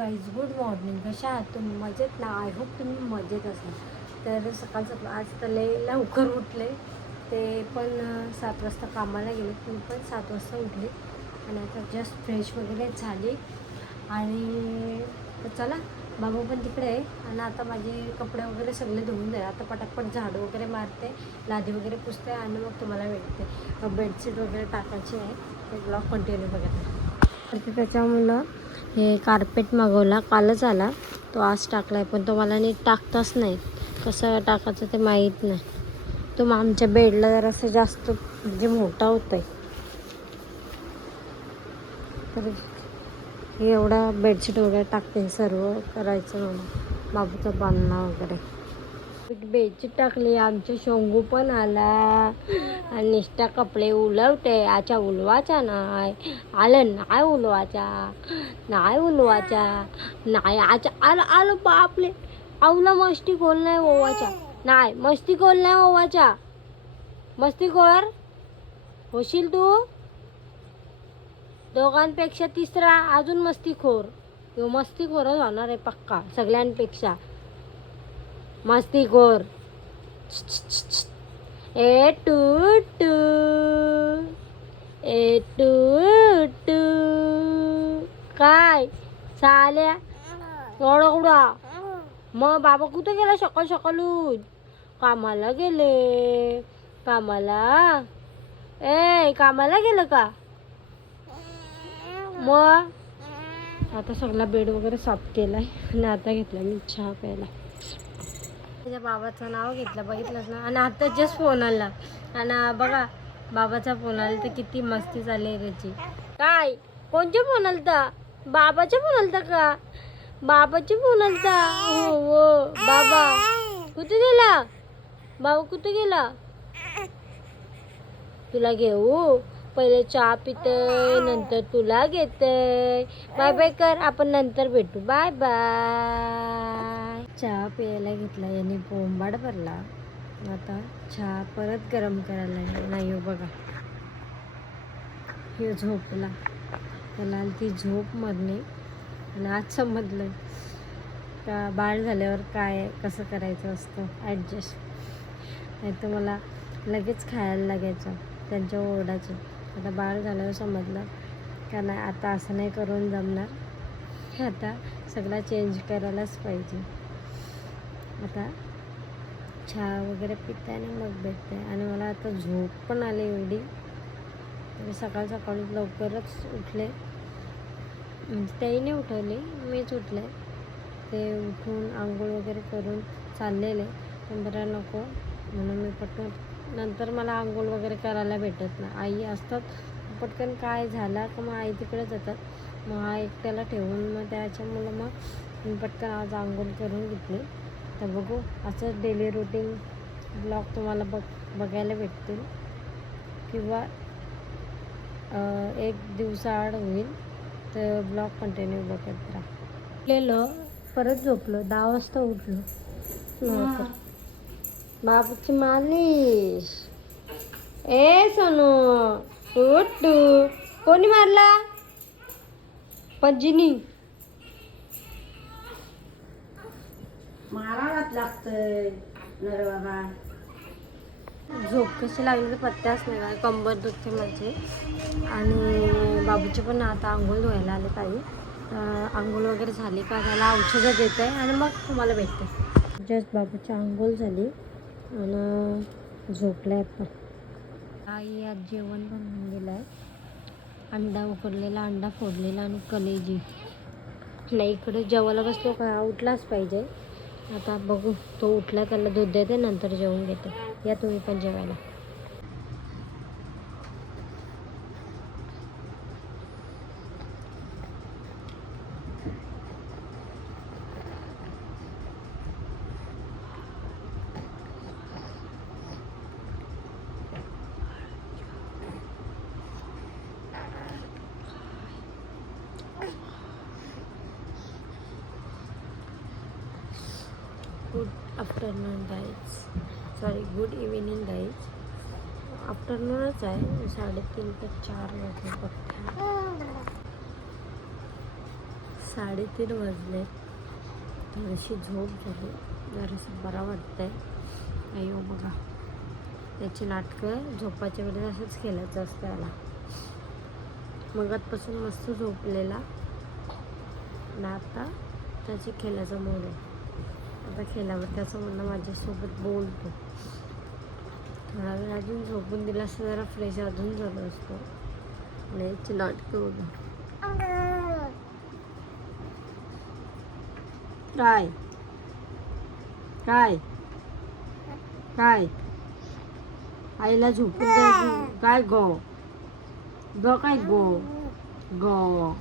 Guys, good morning. कशा आहात तुम्ही? मजेत ना? आय होप तुम्ही मजेत असाल. तर सकाळचं आज तर लवकर उठले, ते पण 7 वाजता कामाला गेले, मी पण 7 वाजता उठले आणि आता जस्ट फ्रेश वगैरे झाली. आणि चला, बाबा पण तिकडे आहे आणि आता माझे कपडे वगैरे सगळे धुवून जाईल. आता पटापट झाडू वगैरे मारते, लादी वगैरे पुसते आणि मग तुम्हाला भेटते. बेडशीट वगैरे टाकायची आहे. ते ब्लॉग कंटिन्यू बघा. तर त्याच्यामुळं हे कार्पेट मागवला, कालच आला. तो आज टाकला आहे, पण तो मला नीट टाकताच नाही. कसं टाकायचं ते माहीत नाही. तो मग आमच्या बेडला जरासं जास्त म्हणजे मोठा होत आहे. तर हे एवढा बेडशीट वगैरे टाकते, सर्व करायचं म्हणून बाबूचा बांधणं वगैरे. बेडशीट टाकली, आमचे शोंगू पण आला आणि निष्ठा कपडे उलवते. आच्या उलवाचा नाही आलं, नाही उलवाचा, नाही उलवाचा, नाही आच्या आलं आलं. बापले, आवला मस्ती खोल नाही ओवाच्या, नाही मस्ती खोल नाही ओवाच्या. मस्ती खोर होशील तू, दोघांपेक्षा तिसरा अजून मस्तीखोर. तो मस्तीखोरच होणार आहे पक्का सगळ्यांपेक्षा. मस्तीखोर. ए टू टू, ए टू टू. काय चाल्या एवढा? मग बाबा कुठे गेला? सकाळ सकाळून कामाला गेले. कामाला कामाला गेलं का? मग आता सगळा बेड वगैरे साफ केलाय आणि आता घेतला मी चहा प्यायला. त्याच्या बाबाचं नाव घेतलं, बघितलंच ना. आणि आता जस्ट फोन आला आणि बघा बाबाचा फोन आला तर किती मस्ती चालली त्याची. काय कोणच्या फोन आलता? बाबाचा फोन आलता का? बाबाचे फोन आलता? हो बाबा कुठे गेला? बाबा कुठे गेला? तुला घेऊ, पहिले चहा पिते नंतर तुला घेते. बाय बाय कर, आपण नंतर भेटू. Bye bye. चहा प्यायला घेतला, याने बोंबाड भरला. आता चहा परत गरम करायला नाही. हो बघा, हे झोपला, त्याला ती झोप मरणे. आणि आज समजलं का बाळ झाल्यावर काय कसं करायचं असतं ॲडजस्ट. नाही तर मला लगेच खायला लागायचं त्यांच्या ओरडाचे. आता बाळ झाल्यावर समजलं का नाही, आता असं नाही करून जमणार. आता सगळं चेंज करायलाच पाहिजे. आता चहा वगैरे पिते आणि मग भेटते. आणि मला आता झोप पण आली एवढी. म्हणजे सकाळी लवकरच उठले, म्हणजे त्याही उठवले, मीच उठले. ते उठून आंघोळ वगैरे करून चाललेले, पण बरं नको म्हणून मी पटकन. नंतर मला आंघोळ वगैरे करायला भेटत नाही, आई असतात. पटकन काय झालं का मग आई तिकडे जातात, मग हा एकट्याला ठेवून मग त्याच्यामुळं मग मी पटकन आज आंघोळ करून घेतली. तर बघू, असंच डेली रुटीन ब्लॉग तुम्हाला बघायला भेटतील किंवा एक दिवसाआड होईल. तर ब्लॉग कंटिन्यू बघत राहा. उठलेलं परत झोपलो, 10 वाजता उठलो. बाबूची मालिश. ए सोनू उठू. कोणी मारला? पज्जीनी. मारावाच लागतंय नर बाबा. झोप कशी लागली तर पत्त्याच नाही काय, कंबर दुखते माझे. आणि बाबूचे पण आता आंघोळ धुवायला आले ताई. आंघोळ वगैरे झाली का त्याला औषधं देते आणि मग तुम्हाला भेटते. जस्ट बाबूची आंघोळ झाली आणि झोपलाय पण. आई आज जेवण बनवून दिलं आहे. अंडा उकडलेला, अंडा फोडलेला आणि कलेजी. नाही इकडे जेवायला बसलो का उठलाच पाहिजे. आता बघू, तो उठला त्याला दूध देते, नंतर जेवून घेते. या तुम्ही पण जेवायला. Good afternoon guys, sorry good evening guys. आफ्टरनूनच आहे, 3:30 ते 4 वाजले फक्त. 3:30 वाजले. थोडीशी झोप झाली, जरासं बरं वाटतंय. अयो बघा, त्याची नाटकं झोपाच्या वेळेस असंच खेळायचं असतं याला. मगातपासून मस्त झोपलेला आणि आता त्याची खेळायचा मूड आहे. आता खेळावर त्याचं म्हणणं माझ्यासोबत बोलतो. थोडा वेळ अजून झोपून दिला असं जरा फ्रेश अजून झालं असतो. आणि याची नाटकं बघा. काय काय काय आईला झोपून द्यायची काय गो ग काय गो गो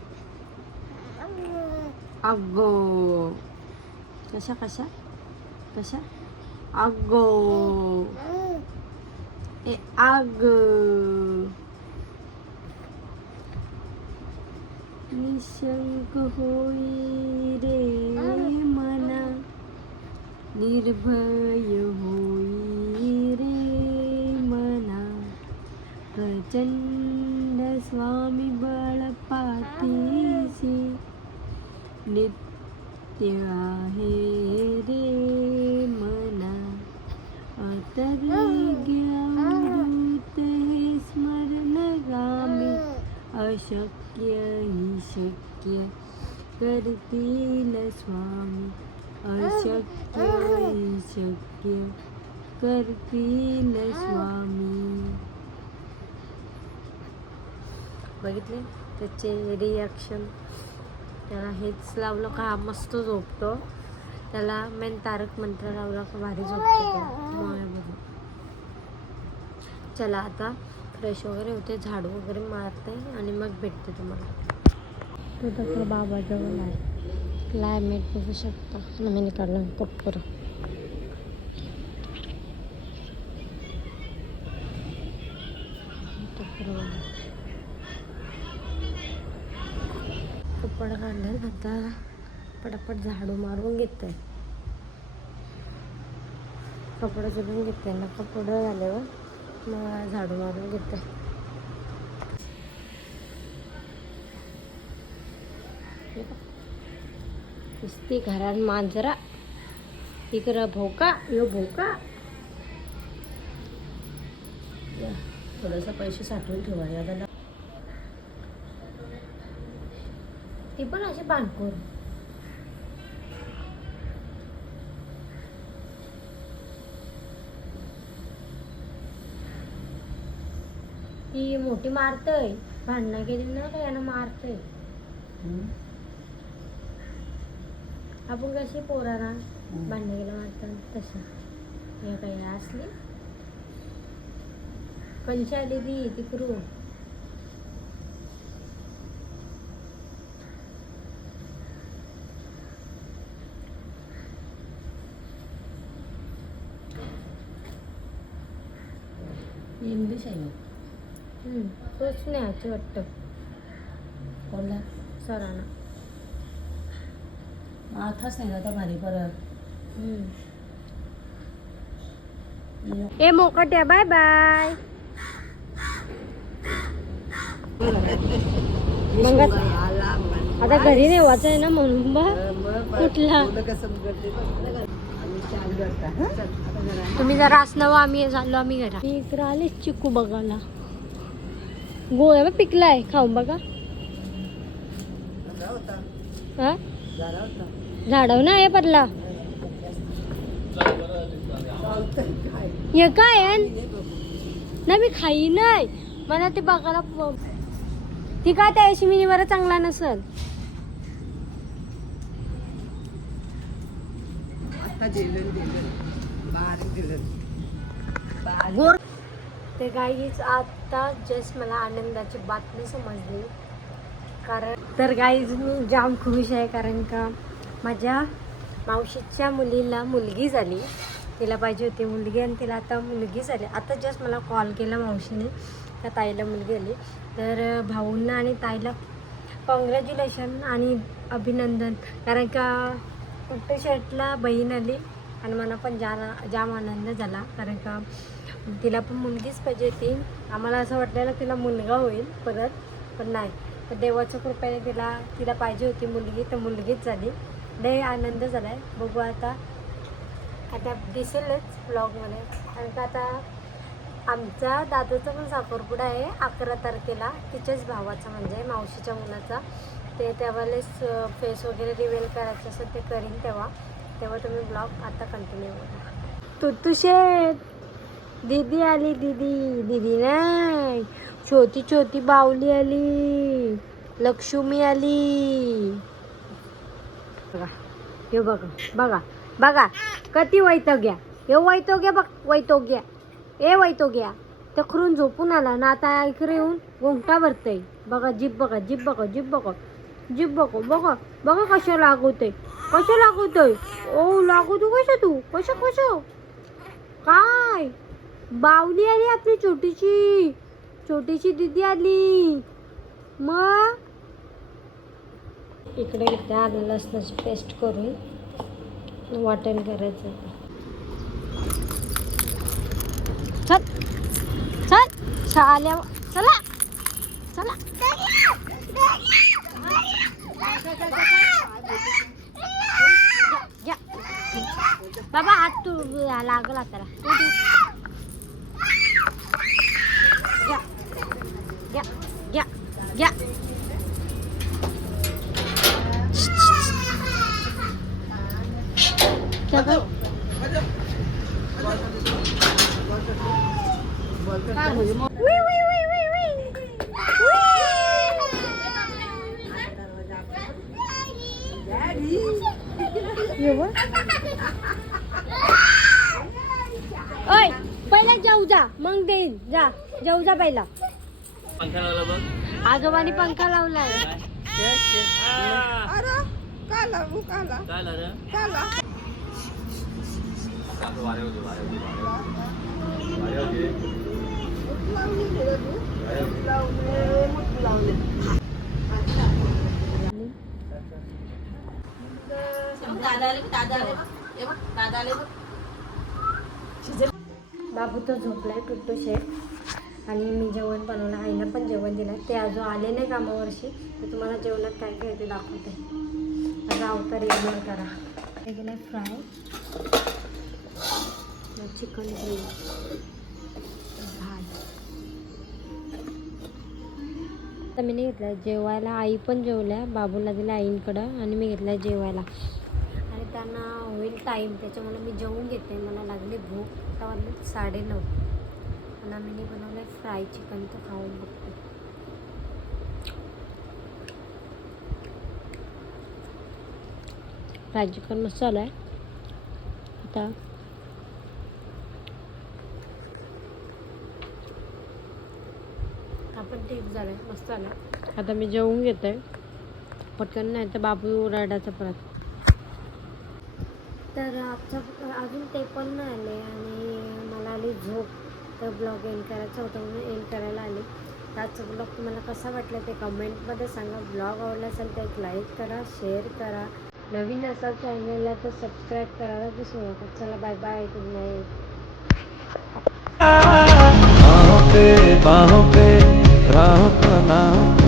अगो कशा कशा कशा अगो ए आग निशंक होई रे मना निर्भय होई रे मना प्रचंड स्वामी बळ पाठीसी नित्य आहे रे मना अतर्ग्य अमृत हे स्मरणगामी अशक्य ही शक्य करतील स्वामी अशक्य ही शक्य करतील स्वामी. बघितले त्याचे रिॲक्शन. त्याला हेच लावलं का मस्त झोपतो. त्याला मेन तारक मंत्र लावला का भारी झोपतो मोळ्यामध्ये. चला आता फ्रेश वगैरे होते, झाडू वगैरे मारते आणि मग भेटते तुम्हाला. तो तर बाबाजवळ आहे. क्लायमेट बघू शकता. नवीन काढलं पटकर. कपडा काढले आता पटापट झाडू मारून घेते. कपडे चुरून घेते ना. कपडे झाल्यावर मग झाडू मारून घेते. नुसती घरात मांजरा इकडं भोका यो भोका. थोडंसं पैसे साठवून ठेवा याला. ती पण अशी बांधकोर. ती मोठी मारतय. भांडणं केली ना का यानं मारतय. आपण कशी पोरांना भांडणं केलं मारतात तसं. हे काही असली कंची आली ती तिकडू. इंग्लिश आहे. तोच न्यायचं वाटतं कोणला सरांना. माथाच नाही आता भारी परत. ए मोकट्या बाय बाय. मग आता घरी नेवायचं आहे ना म्हणून बा कुठला तुम्ही जरा असणं आम्ही झालो आम्ही घरा. मी इकडं आले चिकू बघायला. गोळ्या बा पिकलाय खाऊन बघा. हा झाडाव ना हे पडला. हे काय ना मी खाई नाही. मला ते बघायला ती काय त्या मिनी बरं चांगला नसल. ते गाईज आता जस्ट मला आनंदाची बातमी समजली. तर गाईज मी जाम खुश आहे कारण का माझ्या मावशीच्या मुलीला मुलगी झाली. तिला पाहिजे होती मुलगी आणि तिला आता मुलगी झाली. आता जस्ट मला कॉल केला मावशीने त्या ताईला मुलगी आली. तर भाऊंना आणि ताईला कॉंग्रॅच्युलेशन आणि अभिनंदन. कारण का कुठे शेटला बहीण आली आणि मला पण जाम आनंद झाला. कारण का तिला पण मुलगीच पाहिजे होती. आम्हाला असं वाटलेलं तिला मुलगा होईल परत, पण नाही तर देवाच्या कृपेने तिला पाहिजे होती मुलगी, तर मुलगीच झाली. लय आनंद झाला आहे. बघू आता दिसेलच ब्लॉगमध्ये. कारण का आता आमच्या दादाचा पण साखरपुडा आहे 11 तारखेला, तिच्याच भावाचा म्हणजे मावशीच्या मुलाचा. ते त्यावेळेस फेस वगैरे रिव्हील करायचं असं ते करीन तेव्हा तुम्ही ब्लॉग आता कंटिन्यू करा. तुतुशेट दीदी आली, दीदी नाही, छोटी बावली आली, लक्ष्मी आली. बघा हे बघा किती वैतोग्या, हे वैतोग्या बघ, वैतोग्या तर खरून झोपून आला ना. आता इकडे येऊन गोंगटा भरतय. बघा जीभ बघा कशा लागवतोय. ओ लागवतो कशा काय बावली आली आपली छोटीशी दीदी आली. मग इकडे त्या लसणाची पेस्ट करून वाटण करायचं. चल आल्या, चला घ्या. बाबा हात तू लागला त्याला. घ्या ओय पहिला जाऊ जा, मग देईन. जाऊ जा पहिला. पंखा लावला बघ. आजोबांनी पंखा लावलाय. काय लावलं? बाबू तो झोपलाय टुट्टू शेफ. आणि मी जेवण बनवलं, आईनं पण जेवण दिलं. ते अजून आले नाही कामावरशी, तर तुम्हाला जेवणात काय काय ते दाखवते. माझा अवतार इग्नोर करा. हे केलं फ्राय, चिकन ग्रेव्ही, भात. तर मी घेतलं जेवायला. आई पण जेवल्या, बाबूला दिल्या आईंकडं आणि मी घेतलं जेवायला. आणि त्यांना होईल टाईम, त्याच्यामुळे मी जेवून घेते. मला लागली भूक. आता वाजले 9:30 आणि आम्ही बनवलं फ्राय चिकन, तर खाऊन बघतो. फ्राय चिकन मस्त झालं आहे. आता आपण ठीक झालं आहे, मस्त झालं. आता मी जेवून घेते पटकन, नाही तर बाबू रडायचा परत. तर आमचं अजून ते पण नाही आले आणि मला आली झोप. तर ब्लॉग एंड करायचा होता म्हणून एंड करायला आले. तर आजचा ब्लॉग तुम्हाला कसा वाटला ते कमेंटमध्ये सांगा. ब्लॉग आवडला असेल तर एक लाईक करा, शेअर करा. नवीन असाल चॅनलला तर सबस्क्राईब करायला विसरू नका. चला बाय बाय, गुड नाईट. बाहों पे राहों का नाम